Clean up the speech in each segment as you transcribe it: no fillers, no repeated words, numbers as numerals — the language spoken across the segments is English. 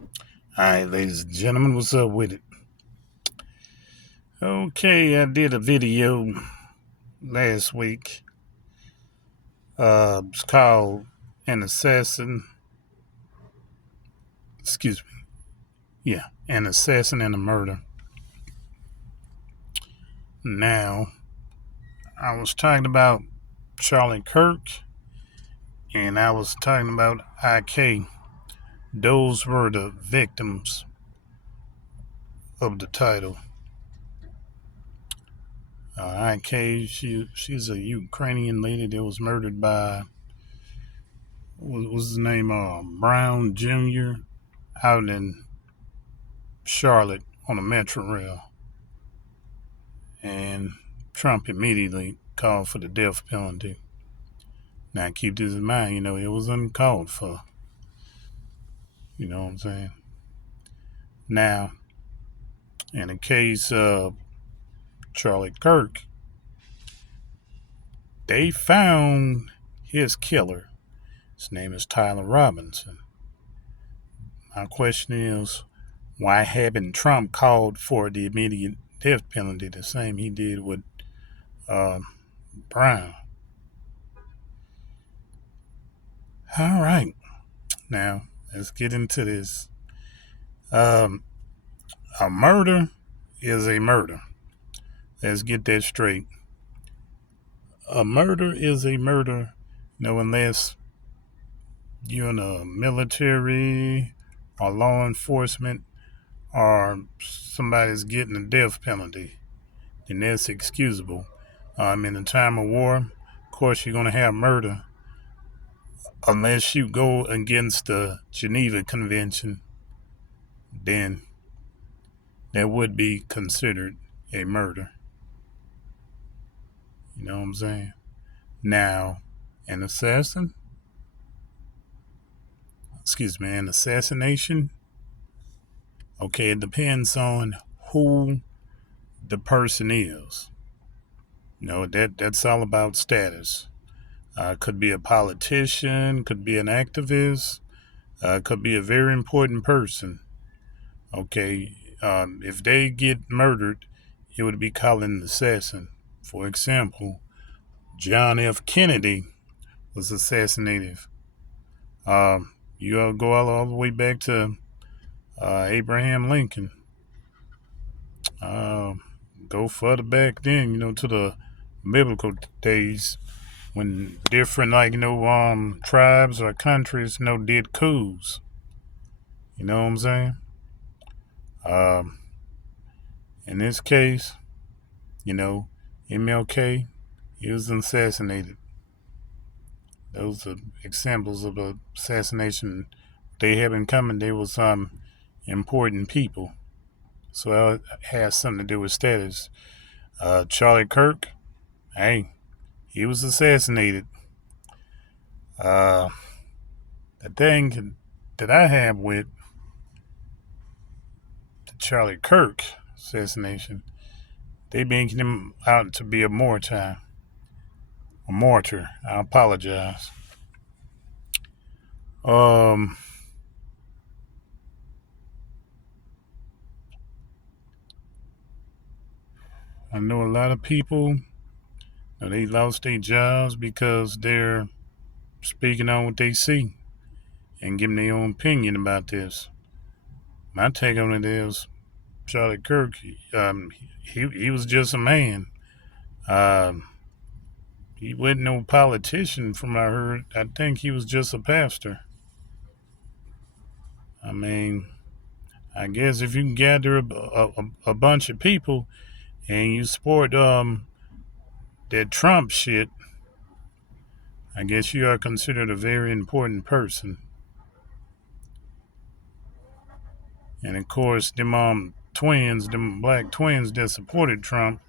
All right, ladies and gentlemen, what's up with it? Okay, I did a video last week. It's called An Assassin. Excuse me. Yeah, An Assassin and a Murder. Now, I was talking about Charlie Kirk and I was talking about IK. Those were the victims of the title. IK, she's a Ukrainian lady that was murdered by, what was his name? Brown Jr. out in Charlotte on a metro rail. And Trump immediately called for the death penalty. Now, keep this in mind, it was uncalled for. You know what I'm saying? Now, in the case of Charlie Kirk, they found his killer. His name is Tyler Robinson. My question is, why haven't Trump called for the immediate death penalty the same he did with uh, Brown? All right, now let's get into this. Um, a murder is a murder. Let's get that straight. A murder is a murder, unless you're in the military or law enforcement or somebody's getting a death penalty, then that's excusable. In the time of war, of course, you're going to have murder unless you go against the Geneva Convention, then that would be considered a murder. You know what I'm saying? Now, an assassin, an assassination, okay, it depends on who the person is. That's all about status. Could be a politician, could be an activist, could be a very important person. Okay, if they get murdered, it would be called an assassin. For example, John F. Kennedy was assassinated. You go all the way back to Abraham Lincoln. Uh, go further back then, to the biblical days when different, tribes or countries, did coups. You know what I'm saying? Um, in this case, MLK, he was assassinated. Those are examples of assassination. They have in common. They was important people. So it has something to do with status. Charlie Kirk, hey, he was assassinated. The thing that I have with the Charlie Kirk assassination, they making him out to be a martyr. A martyr. I apologize. Um, I know a lot of people, they lost their jobs because they're speaking on what they see and giving their own opinion about this. My take on it is Charlie Kirk, he was just a man. Um, he wasn't no politician from what I heard. I think he was just a pastor. I mean, I guess if you can gather a bunch of people and you support that Trump shit, I guess you are considered a very important person. And of course, them black twins that supported Trump,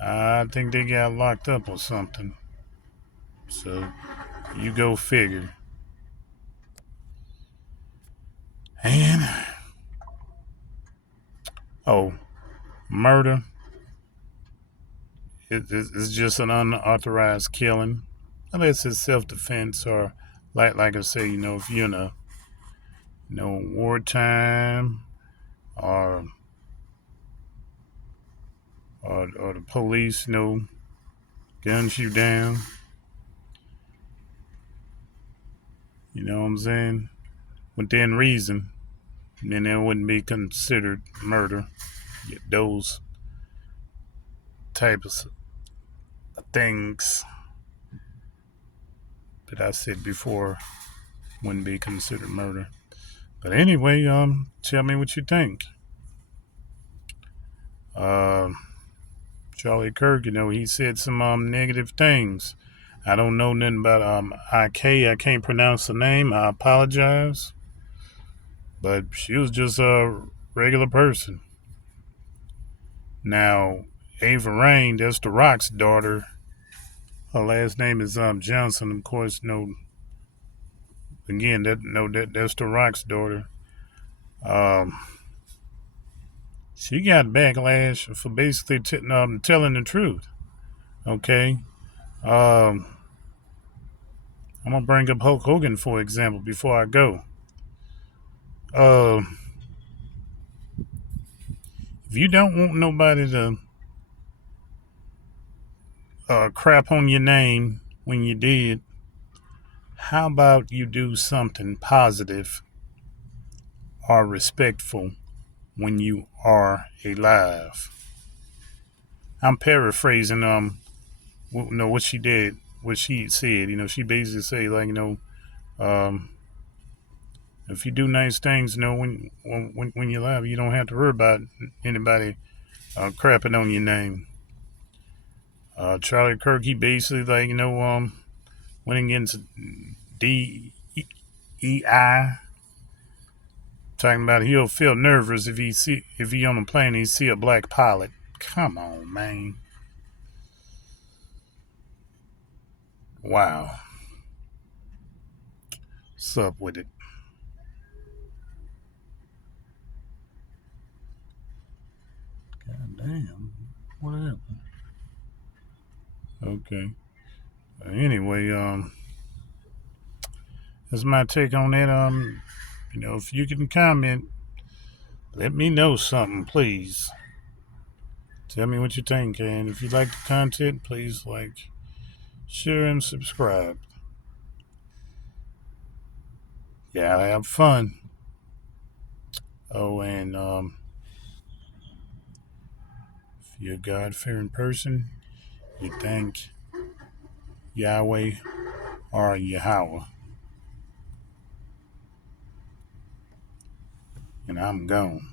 I think they got locked up or something. So you go figure. And oh, murder. It's just an unauthorized killing, unless it's self-defense or like I say, if you're in a wartime, or or the police, guns you down. You know what I'm saying? Within reason, then it wouldn't be considered murder. Those types of things that I said before wouldn't be considered murder. But anyway, tell me what you think. Uh, Charlie Kirk, he said some negative things. I don't know nothing about IK. I can't pronounce the name. I apologize. But she was just a regular person. Now, Ava Rain, that's The Rock's daughter. Her last name is Johnson. Of course, again, that's The Rock's daughter. Um, she got backlash for basically telling the truth. Okay. Um, I'm gonna bring up Hulk Hogan for example before I go. Uh, if you don't want nobody to crap on your name when you did, how about you do something positive or respectful when you are alive? I'm paraphrasing what she did, what she said. She basically say like, um, if you do nice things, when you're alive, you don't have to worry about anybody crapping on your name. Charlie Kirk, he basically like, went against DEI, talking about he'll feel nervous if he on a plane and he see a black pilot. Come on, man. Wow. What's up with it? God damn. What happened? Okay. Anyway, that's my take on that. If you can comment, let me know something, please. Tell me what you think, and if you like the content, please like, share, and subscribe. Yeah, have fun. Oh, and if you're a God-fearing person, you thank Yahweh or Yahweh. And I'm gone.